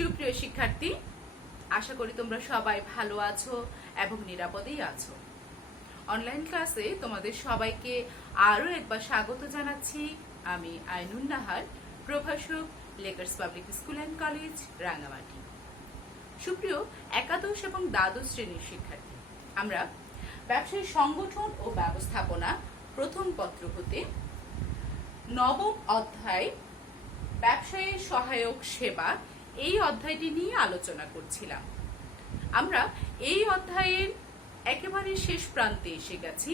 সুপ্রিয় শিক্ষার্থী, আশা করি তোমরা সবাই ভালো আছো এবং নিরাপদেই আছো। অনলাইন ক্লাসে তোমাদের সবাইকে আরো একবার স্বাগত জানাচ্ছি। আমি আইনুন নাহার, প্রভাষক, Lakers public school and college, Rangamati. সুপ্রিয় একাদশ এবং দ্বাদশ শ্রেণীর শিক্ষার্থী, আমরা ব্যবসায়ী সংগঠন ও ব্যবস্থাপনা প্রথম পত্র হতে নবম অধ্যায় ব্যবসায়ী সহায়ক সেবা এই অধ্যায়টি নিয়ে আলোচনা করছিলাম। আমরা এই অধ্যায়ের একেবারে শেষ প্রান্তে এসে গেছি।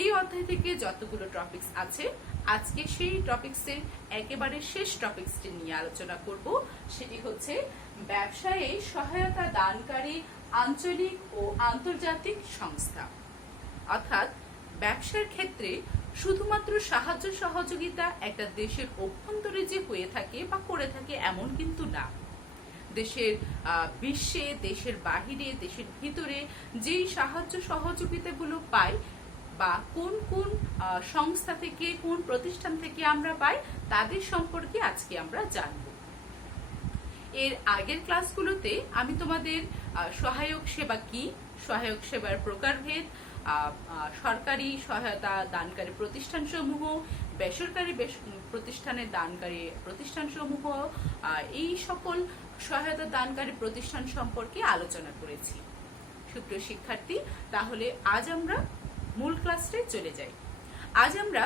এই অধ্যায় থেকে যতগুলো টপিকস আছে, আজকে সেই টপিকসের একেবারে শেষ টপিকসটি নিয়ে আলোচনা করব। সেটি হচ্ছে ব্যবসায়ে সহায়তা দানকারী আঞ্চলিক ও আন্তর্জাতিক সংস্থা। অর্থাৎ ব্যবসার ক্ষেত্রে শুধুমাত্র সাহায্য সহযোগিতা একটা দেশের অভ্যন্তরে যে হয়ে থাকে বা করে থাকে এমন কিন্তু না। দেশের বিশ্বে, দেশের বাহিরে, দেশের ভিতরে যেই সাহায্য সহযোগিতাগুলো পাই বা কোন কোন সংস্থা থেকে, কোন প্রতিষ্ঠান থেকে আমরা পাই, তাদের সম্পর্কে আজকে আমরা জানব। এর আগের ক্লাসগুলোতে আমি তোমাদের সহায়ক সেবা কি, সহায়ক সেবার প্রকারভেদ, সরকারি সহায়তা দানকারী প্রতিষ্ঠানসমূহ, বেসরকারি প্রতিষ্ঠানের দানকারী প্রতিষ্ঠানসমূহ, এই সকল সহায়তা দানকারী প্রতিষ্ঠান সম্পর্কে আলোচনা করেছি। সুপ্রিয় শিক্ষার্থী, তাহলে আজ আমরা মূল ক্লাসে চলে যাই। আজ আমরা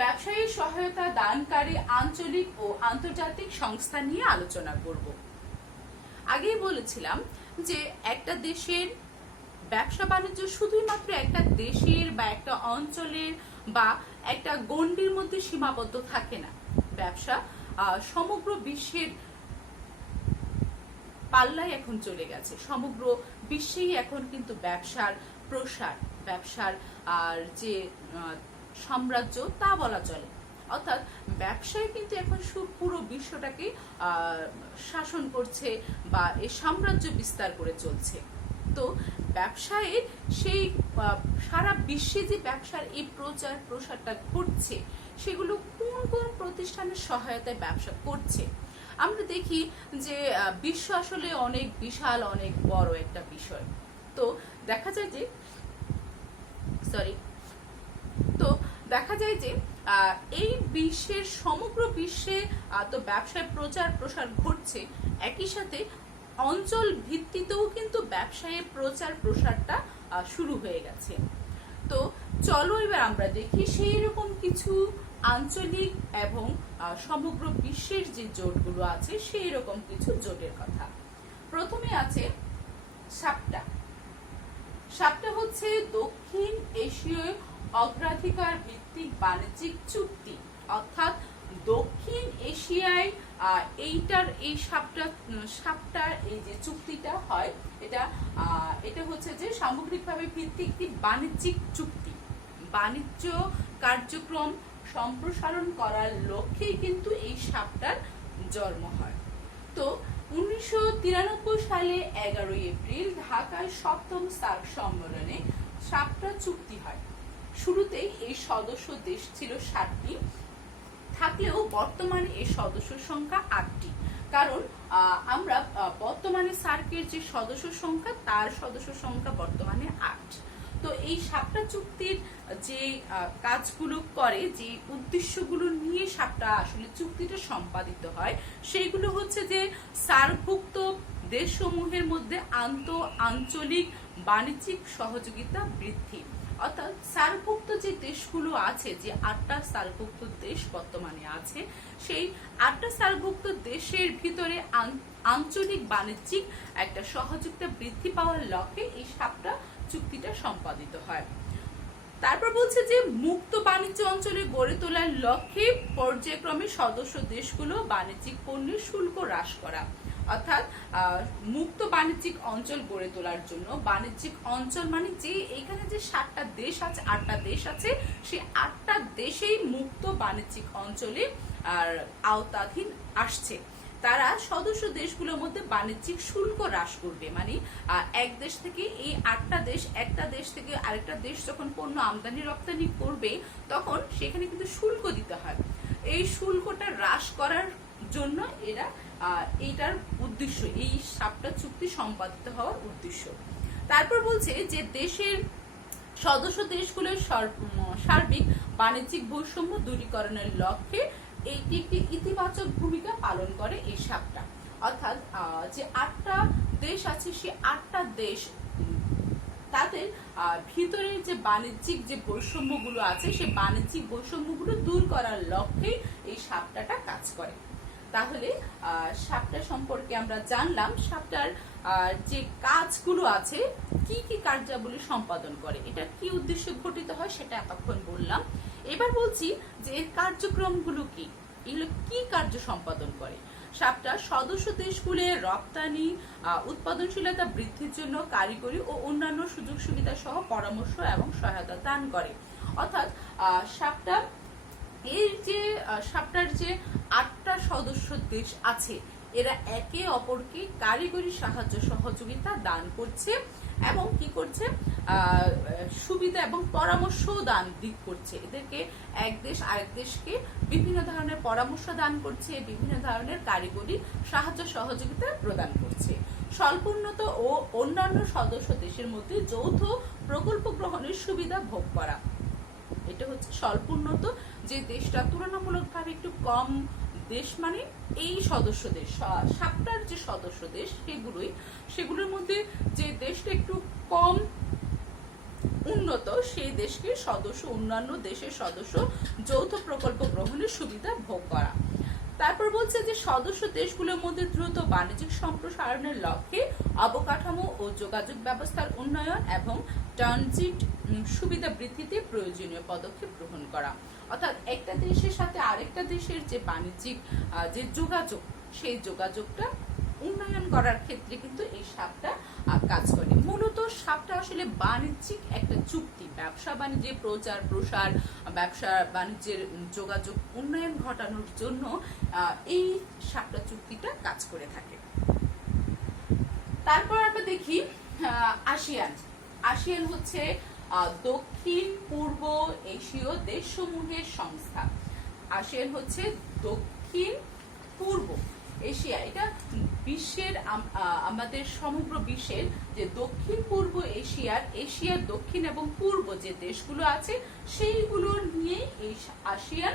ব্যবসায়ী সহায়তা দানকারী আঞ্চলিক ও আন্তর্জাতিক সংস্থা নিয়ে আলোচনা করব। আগেই বলেছিলাম যে একটা দেশের ব্যবসা বাণিজ্য শুধুমাত্র একটা দেশের বা একটা অঞ্চলের বা একটা গণ্ডির মধ্যে সীমাবদ্ধ থাকে না। ব্যবসা সমগ্র বিশ্বের পাল্লায় এখন চলে গেছে। সমগ্র বিশ্বেই এখন কিন্তু ব্যবসার প্রসার, ব্যবসার আর যে সাম্রাজ্য তা বলা চলে। অর্থাৎ ব্যবসায় কিন্তু এখন পুরো বিশ্বটাকে শাসন করছে বা এই সাম্রাজ্য বিস্তার করে চলছে। তো ব্যবসায়ের সেই সারা বিশ্বে যে ব্যবসার এই প্রচার প্রসারটা ঘটছে, সেগুলো কোন কোন প্রতিষ্ঠানের সহায়তায় ব্যবসা করছে। আমরা দেখি যে বিশ্ব আসলে অনেক বিশাল, অনেক বড় একটা বিষয়। তো দেখা যায় যে এই বিশ্বের সমগ্র বিশ্বে তো ব্যবসায় প্রচার প্রসার ঘটছে, একই সাথে অঞ্চল ভিত্তিতেও কিন্তু ব্যবসায়ের প্রচার প্রসারটা শুরু হয়ে গেছে। তো চলো এবার আমরা দেখি সেই রকম কিছু আঞ্চলিক এবং সমগ্র বিশ্বের যে জোটগুলো আছে সেই রকম কিছু জোটের কথা। প্রথমে আছে সাপটা। সাপটা হচ্ছে দক্ষিণ এশীয় অগ্রাধিকার ভিত্তিক বাণিজ্যিক চুক্তি। অর্থাৎ দক্ষিণ এশিয়ায় এই সাপটার এই যে চুক্তিটা হয়, এটা হচ্ছে যে সামগ্রিকভাবে ভিত্তিক একটি বাণিজ্যিক চুক্তি। বাণিজ্য কার্যক্রম সম্প্রসারণ করার লক্ষ্যেই কিন্তু এই সাপটার জন্ম হয়। তো 1993 সালে 11 এপ্রিল ঢাকায় 7ম সার্ক সম্মেলনে সাপটা চুক্তি হয়। শুরুতেই এই সদস্য দেশ ছিল 7টি, থাকলেও বর্তমানে এই সদস্য সংখ্যা 8টি। কারণ আমরা বর্তমানে সার্কের যে সদস্য সংখ্যা, তার সদস্য সংখ্যা বর্তমানে 8। তো এই সাপটা চুক্তির যে কাজগুলো করে, যে উদ্দেশ্যগুলো নিয়ে সাপটা আসলে চুক্তিটা সম্পাদিত হয়, সেইগুলো হচ্ছে যে সার্কভুক্ত দেশসমূহের মধ্যে আঞ্চলিক বাণিজ্যিক সহযোগিতা বৃদ্ধি। অর্থাৎ সার্কভুক্ত যে দেশগুলো আছে, যে 8টা সার্কভুক্ত দেশ বর্তমানে আছে, সেই 8টা সার্কভুক্ত দেশের ভিতরে আঞ্চলিক বাণিজ্যিক একটা সহযোগিতা বৃদ্ধি পাওয়ার লক্ষ্যে এই সাপটা চুক্তিটা সম্পাদিত হয়। তারপর বলছে যে মুক্ত বাণিজ্য অঞ্চলে গড়ে তোলার লক্ষ্যে পর্যায়ক্রমে সদস্য দেশগুলো বাণিজ্যিক পণ্যের শুল্ক হ্রাস করা। অর্থাৎ মুক্ত বাণিজ্যিক অঞ্চল গড়ে তোলার জন্য, বাণিজ্যিক অঞ্চল মানে যে এখানে যে 7টা দেশ আছে, 8টা দেশ আছে, সেই 8টা দেশেই মুক্ত বাণিজ্যিক অঞ্চলে আওতাধীন আসছে। তারা সদস্য দেশগুলোর মধ্যে বাণিজ্যিক শুল্ক হ্রাস করবে। মানে এক দেশ থেকে এই 8টা দেশ, একটা দেশ থেকে আরেকটা দেশ যখন পণ্য আমদানি রপ্তানি করবে, তখন সেখানে কিন্তু শুল্ক দিতে হয়। এই শুল্কটা হ্রাস করার জন্য এরা এইটার উদ্দেশ্য, এই সাপটা চুক্তি সম্পাদিত হওয়ার উদ্দেশ্য। তারপর বলছে যে দেশের সদস্য দেশগুলোর সার্বিক বাণিজ্যিক বৈষম্য দূরীকরণের লক্ষ্যে এটি একটি ইতিবাচক ভূমিকা পালন করে এই সাপটা। অর্থাৎ যে 8টা দেশ আছে, সেই 8টা দেশ তাদের ভিতরের যে বাণিজ্যিক যে বৈষম্যগুলো আছে, সেই বাণিজ্যিক বৈষম্যগুলো দূর করার লক্ষ্যে এই সাপটাটা কাজ করে। তাহলে সাপটা সম্পর্কে আমরা জানলাম, সাপটার যে কাজগুলো আছে, কি কি কার্যাবলী সম্পাদন করে, এটা কি উদ্দেশ্যে ঘটিত হয় সেটা এতক্ষণ বললাম। এবার বলছি যে এর কার্যক্রমগুলো কি, এগুলো কি কার্য সম্পাদন করে। সাপটা সদস্য দেশগুলোর রপ্তানি উৎপাদনশীলতা বৃদ্ধির জন্য কারিগরি ও অন্যান্য সুযোগ সুবিধা সহ পরামর্শ এবং সহায়তা দান করে। অর্থাৎ সাপটা সাপটার যে 8টা সদস্য দেশ আছে, এরা একে অপরকে কারিগরি সাহায্য সহযোগিতা দান করছে এবং কি করছে, সুবিধা এবং পরামর্শ দান দিক করছে। এদেরকে এক দেশ আরেক দেশকে বিভিন্ন ধরনের পরামর্শ দান করছে, বিভিন্ন ধরনের কারিগরি সাহায্য সহযোগিতা প্রদান করছে। স্বল্পোন্নত ও অন্যান্য সদস্য দেশের মধ্যে যৌথ প্রকল্প গ্রহণের সুবিধা ভোগ করা। এটা হচ্ছে স্বল্পোন্নত যে দেশটা তুলনামূলকভাবে একটু কম দেশ, মানে এই সদস্য দেশ, সাপটার যে সদস্য দেশ সেগুলোর মধ্যে যে দেশটা একটু কম উন্নত, সেই দেশকে অন্যান্য দেশের সদস্য যৌথ প্রকল্প গ্রহণের সুবিধা ভোগ করা। তারপর বলছে যে সদস্য দেশগুলোর মধ্যে দ্রুত বাণিজ্যিক সম্প্রসারণের লক্ষ্যে অবকাঠামো ও যোগাযোগ ব্যবস্থার উন্নয়ন এবং ট্রানজিট সুবিধা বৃদ্ধিতে প্রয়োজনীয় পদক্ষেপ গ্রহণ করা। অর্থাৎ একটা দেশের সাথে আরেকটা দেশের যে বাণিজ্যিক যে যোগাযোগ, সেই যোগাযোগটা উন্নয়ন করার ক্ষেত্রে কিন্তু এই সাপটা কাজ করে। মূলত সাপটা আসলে বাণিজ্যিক একটা চুক্তি, ব্যবসা বাণিজ্যের প্রচার প্রসার, ব্যবসা বাণিজ্যের যোগাযোগ উন্নয়ন ঘটানোর জন্য এই সাপটা চুক্তিটা কাজ করে থাকে। তারপর আমরা দেখি আসিয়ান হচ্ছে দক্ষিণ পূর্ব এশীয় দেশসমূহের সংস্থা। আসিয়ান হচ্ছে দক্ষিণ পূর্ব এশিয়া, এটা বিশ্বের আমাদের সমগ্র বিশ্বের যে দক্ষিণ পূর্ব এশিয়ার দক্ষিণ এবং পূর্ব যে দেশগুলো আছে, সেইগুলো নিয়ে এই আসিয়ান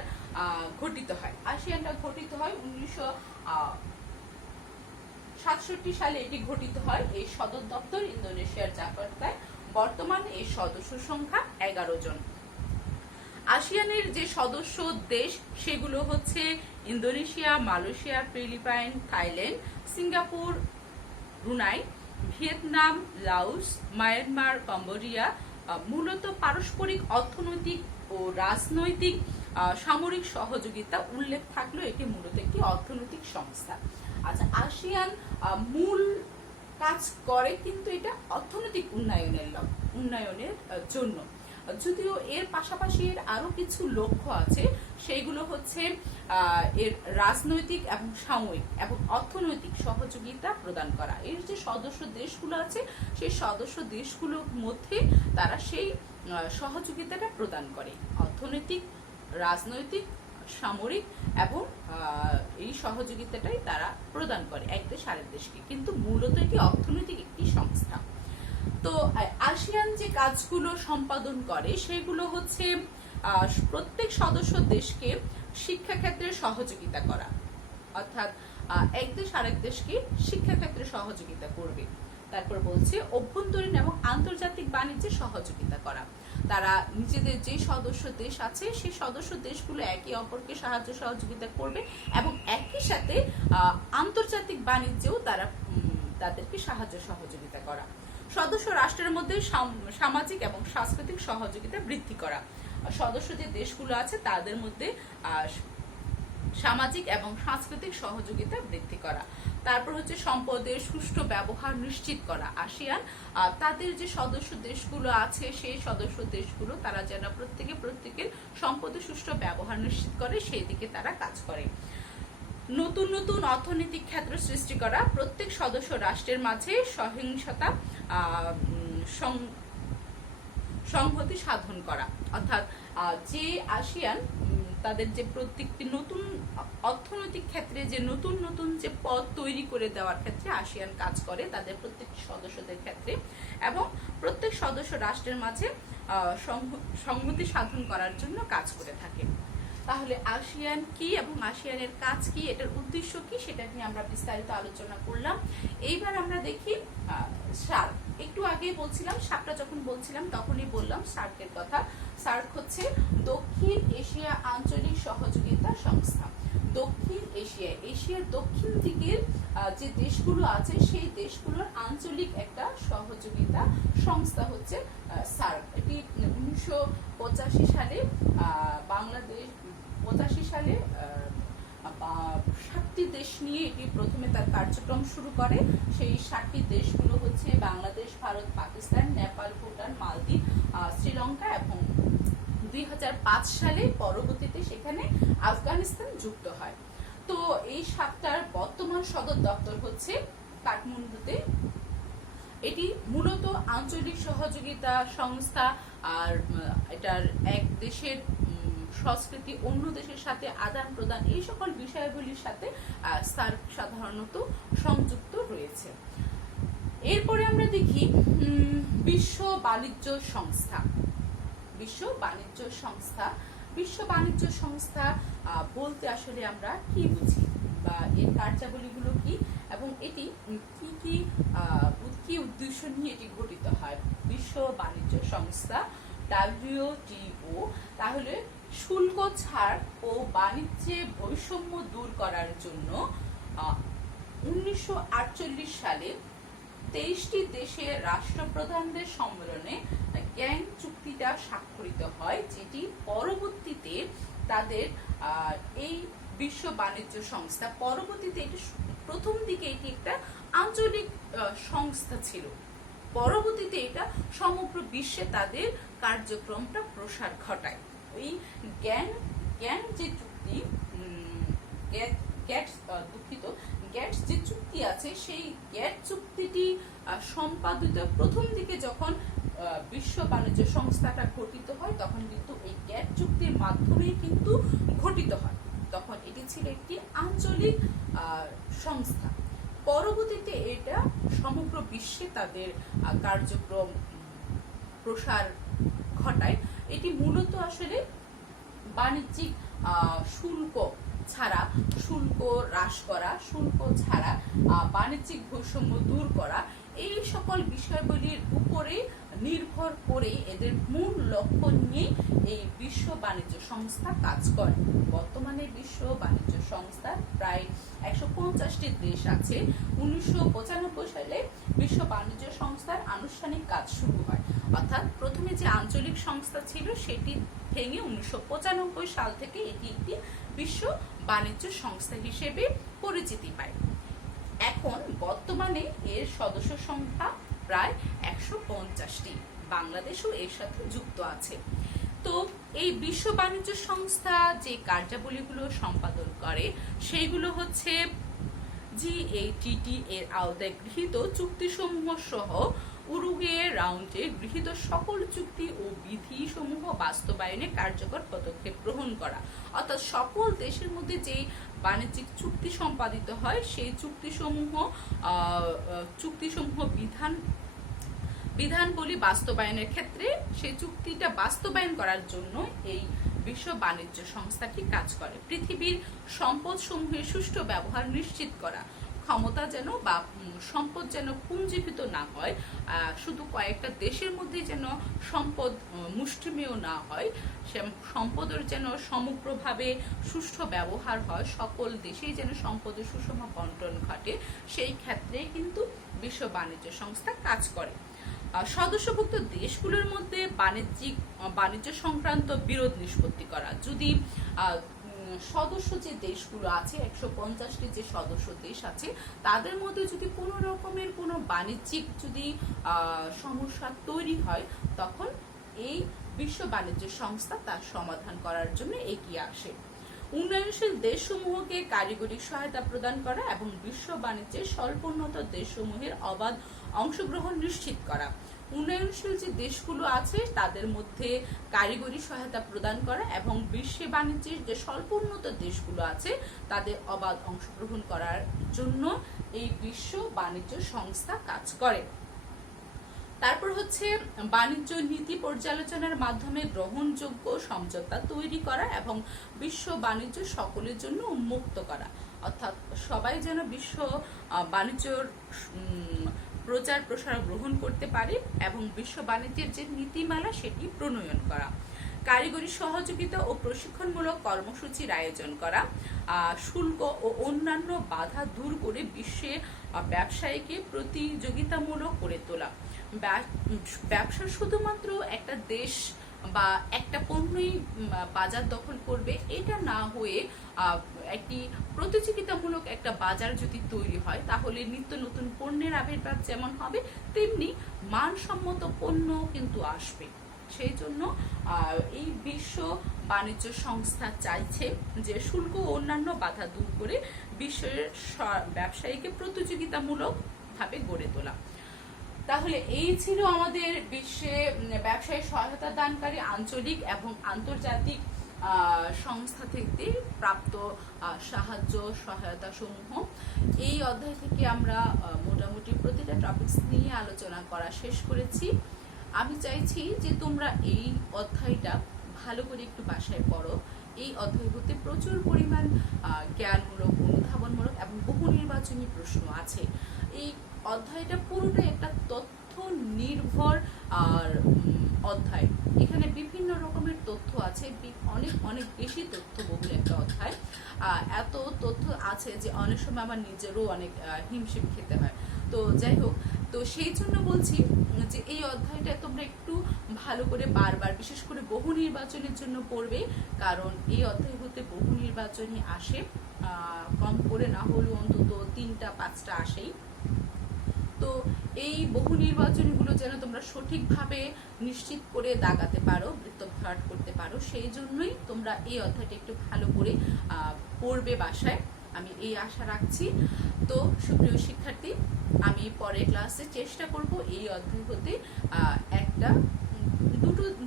গঠিত হয়। আসিয়ানটা গঠিত হয় 1967 সালে এটি গঠিত হয়। এই সদর দপ্তর ইন্দোনেশিয়ার জাকার্তায়। বর্তমান এই সদস্য সংখ্যা 11 জন। আসিয়ানের যে সদস্য দেশ সেগুলো হচ্ছে Indonesia, Malaysia, Philippines, Thailand, Singapore, Brunei, Vietnam, Laos, Myanmar, Cambodia. মূলত পারস্পরিক অর্থনৈতিক ও রাজনৈতিক সামরিক সহযোগিতা উল্লেখ থাকলেও এটি মূলত একটি অর্থনৈতিক সংস্থা। আচ্ছা, আসিয়ান মূল কাজ করে কিন্তু এটা অর্থনৈতিক উন্নয়নের জন্য, যদিও এর পাশাপাশি এর আরো কিছু লক্ষ্য আছে। সেইগুলো হচ্ছে এর রাজনৈতিক এবং সাময়িক এবং অর্থনৈতিক সহযোগিতা প্রদান করা। এর যে সদস্য দেশগুলো আছে, সেই সদস্য দেশগুলোর মধ্যে তারা সেই সহযোগিতাটা প্রদান করে, অর্থনৈতিক, রাজনৈতিক, সামরিক এবং এই সহযোগিতাটাই তারা প্রদান করে এক দেশ আরেক দেশকে, কিন্তু মূলত এটি অর্থনৈতিক একটি সংস্থা। তো আসিয়ান যে কাজগুলো সম্পাদন করে সেগুলো হচ্ছে প্রত্যেক সদস্য দেশকে শিক্ষা ক্ষেত্রে সহযোগিতা করা, অর্থাৎ এক দেশ আরেক দেশকে শিক্ষা ক্ষেত্রে সহযোগিতা করবে। তারপর বলছে অভ্যন্তরীণ এবং আন্তর্জাতিক বাণিজ্যে সহযোগিতা করা। তারা নিজেদের যে সদস্য দেশ আছে সেই সদস্য দেশগুলো একে অপরকে সাহায্য সহযোগিতা করবে এবং একই সাথে আন্তর্জাতিক বাণিজ্যেও তারা তাদেরকে সাহায্য সহযোগিতা করা। সদস্য রাষ্ট্রের মধ্যে সামাজিক এবং সাংস্কৃতিক সহযোগিতা বৃদ্ধি করা। সদস্য যে দেশগুলো আছে তাদের মধ্যে সামাজিক এবং সাংস্কৃতিক সহযোগিতা বৃদ্ধি করা। তারপর হচ্ছে সম্পদের সুষ্ঠু ব্যবহার নিশ্চিত করা। আসিয়ান তাদের যে সদস্য দেশগুলো আছে সেই সদস্য দেশগুলো তারা যেন প্রত্যেকের সম্পদের সুষ্ঠু ব্যবহার নিশ্চিত করে, সেই দিকে তারা কাজ করে। নতুন নতুন অর্থনৈতিক ক্ষেত্র সৃষ্টি করা। প্রত্যেক সদস্য রাষ্ট্রের মাঝে সহিংসতা সংহতি সাধন করা। অর্থাৎ যে আসিয়ান তাদের যে প্রত্যেকটি নতুন অর্থনৈতিক ক্ষেত্রে যে নতুন নতুন যে পথ তৈরি করে দেওয়ার ক্ষেত্রে আসিয়ান কাজ করে তাদের প্রত্যেকটি সদস্যদের ক্ষেত্রে, এবং প্রত্যেক সদস্য রাষ্ট্রের মাঝে সংহতি সাধন করার জন্য কাজ করে থাকে। তাহলে আসিয়ান কি এবং আসিয়ানের কাজ কি, এটার উদ্দেশ্য কি, সেটা নিয়ে আমরা বিস্তারিত আলোচনা করলাম। এইবার আমরা দেখি সার্ক। একটু আগেই বলছিলাম, সার্কটা যখন বলছিলাম তখনই বললাম সার্কের কথা। সার্ক হচ্ছে দক্ষিণ এশিয়া আঞ্চলিক সহযোগিতা সংস্থা। দক্ষিণ এশিয়ার দক্ষিণ দিকের যে দেশগুলো আছে সেই দেশগুলোর আঞ্চলিক একটা সহযোগিতা সংস্থা হচ্ছে সার্ক। এটি 1985 সালে বাংলাদেশ 85 সালে 7টি দেশ নিয়ে এটি প্রথমে তার কার্যক্রম শুরু করে। সেই 7টি দেশগুলো হচ্ছে বাংলাদেশ, ভারত, পাকিস্তান, নেপাল, ভুটান, মালদ্বীপ, শ্রীলঙ্কা, এবং 2005 সালে পরবর্তীতে সেখানে আফগানিস্তান যুক্ত হয়। তো এই 7টার বর্তমান সদর দপ্তর হচ্ছে কাঠমান্ডুতে। এটি মূলত আঞ্চলিক সহযোগিতা সংস্থা, আর এটার এক দেশের সংস্কৃতি অন্য দেশের সাথে আদান প্রদান, এই সকল বিষয়গুলির সাথে সার্ক সাধারণত সংযুক্ত রয়েছে। এরপরে আমরা দেখি বিশ্ব বাণিজ্য সংস্থা। বিশ্ব বাণিজ্য সংস্থা বিশ্ব বাণিজ্য সংস্থা বলতে আসলে আমরা কি বুঝি বা এর কার্যাবলীগুলো কি এবং এটি কি কি কি উদ্দেশ্য নিয়ে এটি গঠিত হয়। বিশ্ব বাণিজ্য সংস্থা WTO তাহলে শুল্ক ছাড় ও বাণিজ্যে বৈষম্য দূর করার জন্য 1948 সালে 23টি দেশের রাষ্ট্রপ্রধানদের সম্মেলনে গ্যাং চুক্তিটা স্বাক্ষরিত হয়, যেটি পরবর্তীতে তাদের এই বিশ্ব বাণিজ্য সংস্থা পরবর্তীতে এটি প্রথম দিকে এটি একটা আঞ্চলিক সংস্থা ছিল, পরবর্তীতে এটা সমগ্র বিশ্বে তাদের কার্যক্রমটা প্রসার ঘটায়। ওই গ্যাং যে চুক্তি গ্যাটস যে চুক্তি আছে সেই গ্যাট চুক্তিটি সম্পাদিত প্রথম দিকে যখন বিশ্ব বাণিজ্য সংস্থাটা গঠিত হয় তখন কিন্তু এই গ্যাট চুক্তির মাধ্যমেই কিন্তু গঠিত হয়, তখন এটি ছিল একটি আঞ্চলিক সংস্থা। পরবর্তীতে এটা সমগ্র বিশ্বে তাদের কার্যক্রম প্রসার ঘটায়। এটি মূলত আসলে বাণিজ্যিক শুল্ক ছাড়া, শুল্ক হ্রাস করা, শুল্ক ছাড়া বাণিজ্যিক বৈষম্য দূর করা, এই সকল বিষয়গুলির উপরে নির্ভর করে এদের মূল লক্ষ্য নিয়ে এই বিশ্ব বাণিজ্য সংস্থা কাজ করে। বর্তমানে বিশ্ব বাণিজ্য সংস্থার প্রায় 150টি দেশ আছে। 1995 সালে বিশ্ব বাণিজ্য সংস্থার আনুষ্ঠানিক কাজ শুরু হয়, অর্থাৎ প্রথমে যে আঞ্চলিক সংস্থা ছিল সেটি ভেঙে 1995 সাল থেকে এটি একটি বিশ্ব বাণিজ্য সংস্থা হিসেবে পরিচিতি পায়। এখন বর্তমানে এর সদস্য সংখ্যা প্রায় 150টি, বাংলাদেশও এর সাথে যুক্ত আছে। তো এই বিশ্ব বাণিজ্য সংস্থা যে কার্যাবলীগুলো সম্পাদন করে সেইগুলো হচ্ছে GATT এর আওতায় গৃহীত চুক্তিসমূহ সহ উরুগুয়ে রাউন্ডে গৃহীত সকল চুক্তি ও বিধি সমূহ বাস্তবায়নে কার্যকর পদক্ষেপ গ্রহণ করা, অর্থাৎ সকল দেশের মধ্যে যে বাণিজ্যিক চুক্তি সম্পাদিত হয় সেই চুক্তিসমূহ বিধানবলী বাস্তবায়নের ক্ষেত্রে সেই চুক্তিটা বাস্তবায়ন করার জন্য এই বিশ্ব বাণিজ্য সংস্থাটি কাজ করে। পৃথিবীর সম্পদ সমূহের সুষ্ঠু ব্যবহার নিশ্চিত করা, ক্ষমতা যেন বা সম্পদ যেন পুঞ্জীভূত না হয়, শুধু কয়েকটা দেশের মধ্যে যেন সম্পদ মুষ্টিমেয় না হয়, সে সম্পদের যেন সমগ্রভাবে সুষ্ঠু ব্যবহার হয়, সকল দেশেই যেন সম্পদের সুষম বন্টন ঘটে, সেই ক্ষেত্রে কিন্তু বিশ্ব বাণিজ্য সংস্থা কাজ করে। সদস্যভুক্ত দেশগুলোর মধ্যে বাণিজ্য সংক্রান্ত বিরোধ নিষ্পত্তি করা, যদি সদস্য যে দেশগুলো আছে 150টি যে সদস্য দেশ আছে তাদের মধ্যে যদি কোনো রকমের কোনো বাণিজ্যিক যদি সমস্যা তৈরি হয় তখন এই বিশ্ব বাণিজ্য সংস্থা তার সমাধান করার জন্য এগিয়ে আসে। উন্নয়নশীল দেশসমূহকে কারিগরি সহায়তা প্রদান করা এবং বিশ্ব বাণিজ্যে স্বল্পোন্নত দেশসমূহের অবাধ অংশগ্রহণ নিশ্চিত করা। উন্নয়নশীল যে দেশগুলো আছে তাদের মধ্যে কারিগরি সহায়তা প্রদান করা এবং বিশ্ব বাণিজ্যের যে স্বল্পোন্নত দেশগুলো আছে তাদের অবাধ অংশগ্রহণ করার জন্য এই বিশ্ব বাণিজ্য সংস্থা কাজ করে। তারপর হচ্ছে বাণিজ্য নীতি পর্যালোচনার মাধ্যমে গ্রহণযোগ্য সমঝোতা তৈরি করা এবং বিশ্ব বাণিজ্য সকলের জন্য উন্মুক্ত করা, অর্থাৎ সবাই যেন বিশ্ব বাণিজ্যর প্রচার প্রসার গ্রহণ করতে পারে এবং বিশ্ব বাণিজ্যের যে নীতিমালা সেটি প্রণয়ন করা। কারিগরি সহযোগিতা ও প্রশিক্ষণমূলক কর্মসূচির আয়োজন করা, শুল্ক ও অন্যান্য বাধা দূর করে বিশ্বে ব্যবসায়ীকে প্রতিযোগিতামূলক করে তোলা। ব্যবসা শুধুমাত্র একটা দেশ বা একটা পণ্যই বাজার দখল করবে এটা না হয়ে একটি প্রতিযোগিতামূলক একটা বাজার যদি তৈরি হয় তাহলে নিত্য নতুন পণ্যের আবির্ভাব যেমন হবে তেমনি মানসম্মত পণ্য কিন্তু আসবে। সেই জন্য এই বিশ্ব বাণিজ্য সংস্থা চাইছে যে শুল্ক ও অন্যান্য বাধা দূর করে বিশ্বের ব্যবসায়ীকে প্রতিযোগিতামূলক ভাবে গড়ে তোলা। তাহলে এই ছিল আমাদের বিশ্বে ব্যবসায়ী সহায়তা দানকারী আঞ্চলিক এবং আন্তর্জাতিক সংস্থা থেকে প্রাপ্ত সাহায্য সহায়তা সমূহ। এই অধ্যায় থেকে আমরা মোটামুটি প্রতিটা টপিকস নিয়ে আলোচনা করা শেষ করেছি। আমি চাইছি যে তোমরা এই অধ্যায়টা ভালো করে একটু বাসায় পড়ো। এই অধ্যায় হতে প্রচুর পরিমাণ জ্ঞানমূলক, অনুধাবনমূলক এবং বহু নির্বাচনী প্রশ্ন আছে। এই অধ্যায়টা পুরোটাই একটা তথ্য নির্ভর আর অধ্যায়। এখানে বিভিন্ন রকমের তথ্য আছে, অনেক অনেক বেশি তথ্যবহুল একটা অধ্যায়। এত তথ্য আছে যে অনেক সময় আমার নিজেরও অনেক হিমশিম খেতে হয়। তো যাই হোক, তো সেই জন্য বলছি যে এই অধ্যায়টা তোমরা একটু ভালো করে বারবার, বিশেষ করে বহু নির্বাচনের জন্য পড়বে, কারণ এই অধ্যায় হতে বহু নির্বাচনী আসে, কম করে না হলেও অন্তত 3-5টা আসেই। তো এই বহু নির্বাচনগুলো যেন তোমরা সঠিকভাবে নিশ্চিত করে দাগাতে পারো, বৃত্তঘাট করতে পারো, সেই জন্যই তোমরা এই অধ্যায়টা একটু ভালো করে পড়বে বাসায়, আমি এই আশা রাখছি। তো সুপ্রিয় শিক্ষার্থী, আমি পরের ক্লাসে চেষ্টা করব এই অধ্যায় হতে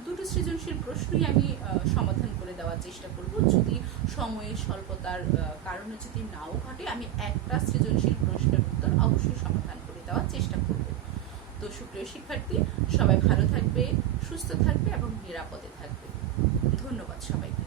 দুটো সৃজনশীল প্রশ্নই আমি সমাধান করে দেওয়ার চেষ্টা করব। যদি সময়ের স্বল্পতার কারণে যদি নাও ঘটে, আমি একটা সৃজনশীল প্রশ্নের উত্তর অবশ্যই সমাধান করে দেওয়ার চেষ্টা করব। তো সুপ্রিয় শিক্ষার্থী, সবাই ভালো থাকবে, সুস্থ থাকবে এবং নিরাপদে থাকবে। ধন্যবাদ সবাইকে।